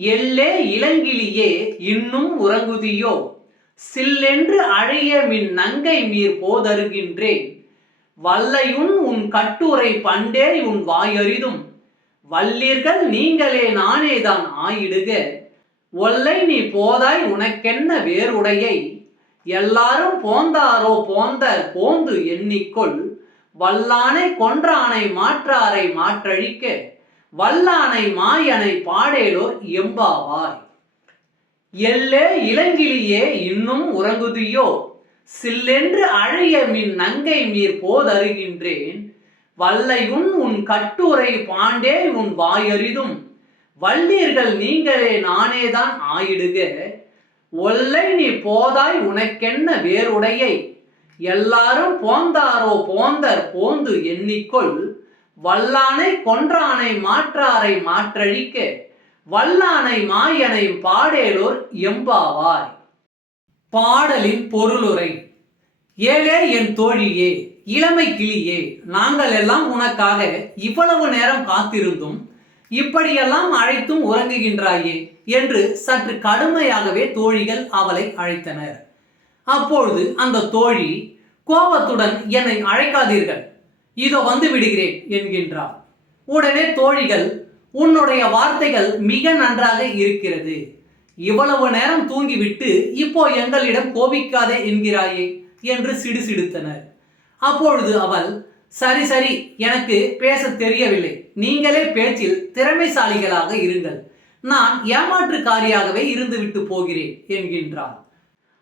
எல்லே இளங்கிலியே இன்னும் உறங்குதியோ? சில்லென்று அழைய மின் நங்கை மீர் போதருகின்றேன். வல்லையும் உன் கட்டுரை பண்டே உன் வாயறிதும். வல்லீர்கள் நீங்களே நானேதான் ஆயிடுக. ஒல்லை நீ போதாய் உனக்கென்ன வேறுடையை? எல்லாரும் போந்தாரோ போந்த போந்து எண்ணிக்கொள். வல்லானை கொன்றானை மாற்றாரை மாற்றழிக்க. வல்லானை மாயனை பாடேலோ எம்பாவாய். எல்லே இளங்கிலியே இன்னும் உறங்குதியோ? சில்லென்று அழைய மின் நங்கை மீர் போதருகின்றேன். வல்லையுன் உன் கட்டுரை பாண்டே உன் வாயறிதும். வல்லீர்கள் நீங்களே நானேதான் ஆயிடுக. ஒல்லை நீ போதாய் உனக்கென்ன வேறுடையை? எல்லாரும் போந்தாரோ போந்தர் போந்து எண்ணிக்கொள். வல்லானை கொன்றானை மாற்றாரை மாற்றழிக்க வல்லானை மாயனை பாடேலோர் எம்பாவாய். பாடலின் பொருளுரை ஏழே என் தோழியே இளமை கிளியே நாங்கள் எல்லாம் உனக்காக இவ்வளவு நேரம் காத்திருந்தும் இப்படியெல்லாம் அழைத்தும் உறங்குகின்றாயே என்று சற்று கடுமையாகவே தோழிகள் அவளை அழைத்தனர். அப்பொழுது அந்த தோழி கோபத்துடன் என்னை அழைக்காதீர்கள். இதோ வந்து விடுகிறேன் என்கின்றார். உடனே தோழிகள் உன்னுடைய வார்த்தைகள் மிக நன்றாக இருக்கிறது. இவ்வளவு நேரம் தூங்கிவிட்டு இப்போ எங்களிடம் கோபிக்காதே என்கிறாயே என்று சிடுசிடுத்தனர். அப்பொழுது அவள் சரி சரி எனக்கு பேச தெரியவில்லை. நீங்களே பேச்சில் திறமைசாலிகளாக இருங்கள். நான் ஏமாற்றுக்காரியாகவே இருந்துவிட்டு போகிறேன் என்கின்றாள்.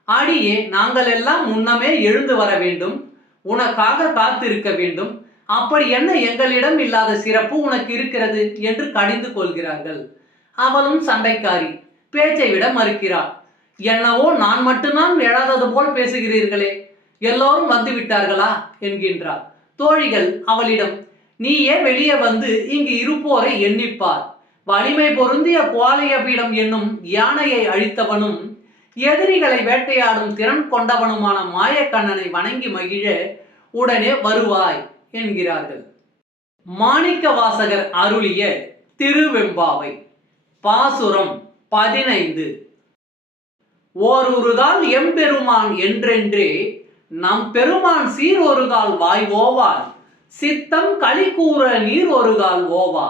அடியே நாங்கள் எல்லாம் முன்னமே எழுந்து வர வேண்டும். உனக்காக காத்திருக்க வேண்டும். அப்படி என்ன எங்களிடம் இல்லாத சிறப்பு உனக்கு இருக்கிறது என்று கடிந்து கொள்கிறார்கள். அவளும் சண்டைக்காரி பேச்சை விட மறுக்கிறாள் என்னவோ நான் மட்டும்தான் எழாதது போல் பேசுகிறீர்களே. எல்லோரும் வந்து விட்டார்களா? என்கின்றார். தோழிகள் அவளிடம் நீயே வெளியே வந்து இங்கு இருப்போரை எண்ணிப்பார்? வலிமை பொருந்திய கோலையபீடம் பீடம் என்னும் யானையை அழித்தவனும் எதிரிகளை வேட்டையாடும் திறன் கொண்டவனுமான மாயக்கண்ணனை வணங்கி மகிழ உடனே வருவாய் என்கிறார்கள். மாணிக்க வாசகர் அருளிய திருவெம்பாவை. பாசுரம் பதினைந்து. ஓருருதால் எம்பெருமான் என்றென்றே நம் பெருமான் சீர் ஒருதால் வாய் ஓவார். சித்தம் களி கூற நீர் ஒருதால் ஓவா.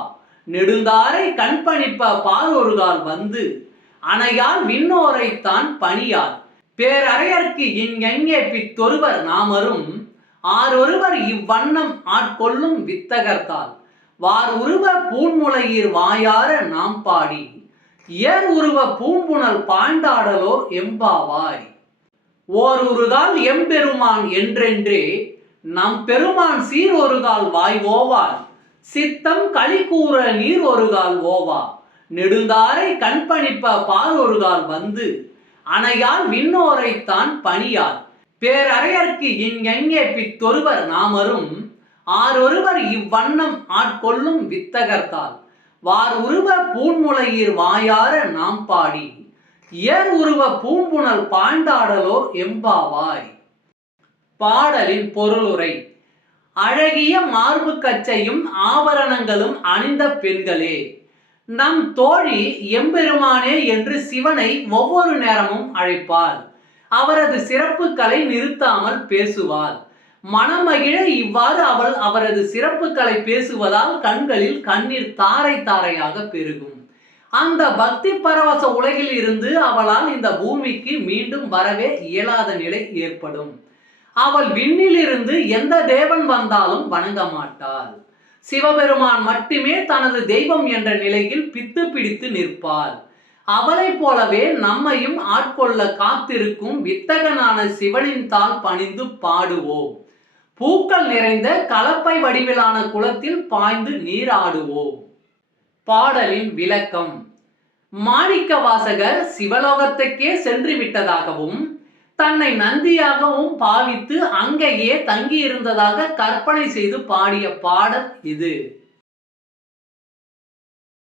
நெடுந்தாரை கண்பணிப்ப பார் ஒருதால் வந்து அணையால் விண்ணோரைத்தான் பணியார். பேரறையர்க்கு இங்கெங்கே பித்தொருவர் நாமரும் ஆரொருவர் இவ்வண்ணம் ஆட்கொள்ளும் வித்தகர்த்தால் வார் உருவ பூண்முளையீர் வாயார நாம் பாடி ஏர் உருவ பூம்புணல் பாண்டாடலோர் எம்பாவாய். ஓர் ஒருகால் எம்பெருமான் என்றென்றே நம் பெருமான் சீர் ஒருகால் வாய் ஓவார் சித்தம் களி கூற நீர் ஒருகால் ஓவா நெடுந்தாரை கண்பணிப்ப பார் வந்து அணையால் விண்ணோரைத்தான் பணியார். பேரறையர்க்கு இங்கெங்கே பித்தொருவர் நாமரும் ஆரொருவர் இவ்வண்ணம் ஆட்கொள்ளும் வித்தகர்த்தால். வார் உருவ பூண்முளையீர் வாயார நாம் பாடி இயர் உருவ பூம்புணல் பாண்டாடலோ எம்பாவாய். பாடலின் பொருளுரை அழகிய மார்பு கச்சையும் ஆபரணங்களும் அணிந்த பெண்களே. நம் தோழி எம்பெருமானே என்று சிவனை ஒவ்வொரு நேரமும் அழைப்பாள் அவரது சிறப்புகளை நிறுத்தாமல் பேசுவாள் மனமகிழ இவ்வாறு அவள் அவரது சிறப்புகளை பேசுவதால் கண்களில் கண்ணீர் தாரை தாரையாக பெருகும். அந்த பக்தி பரவச உலகில் இருந்து அவளால் இந்த பூமிக்கு மீண்டும் வரவே இயலாத நிலை ஏற்படும். அவள் விண்ணிலிருந்து எந்த தேவன் வந்தாலும் வணங்க மாட்டாள். சிவபெருமான் மட்டுமே தனது தெய்வம் என்ற நிலையில் பித்து பிடித்து நிற்பார். அவளைப் போலவே நம்மையும் ஆட்கொள்ள காத்திருக்கும் வித்தகனான சிவனின் தாள் பணிந்து பாடுவோம். பூக்கள் நிறைந்த கலப்பை வடிவிலான குளத்தில் பாய்ந்து நீராடுவோம். பாடலின் விளக்கம். மாணிக்க வாசகர் சிவலோகத்துக்கே சென்று விட்டதாகவும் தன்னை நந்தியாகவும் பாவித்து அங்கேயே தங்கியிருந்ததாக கற்பனை செய்து பாடிய பாடல் இது.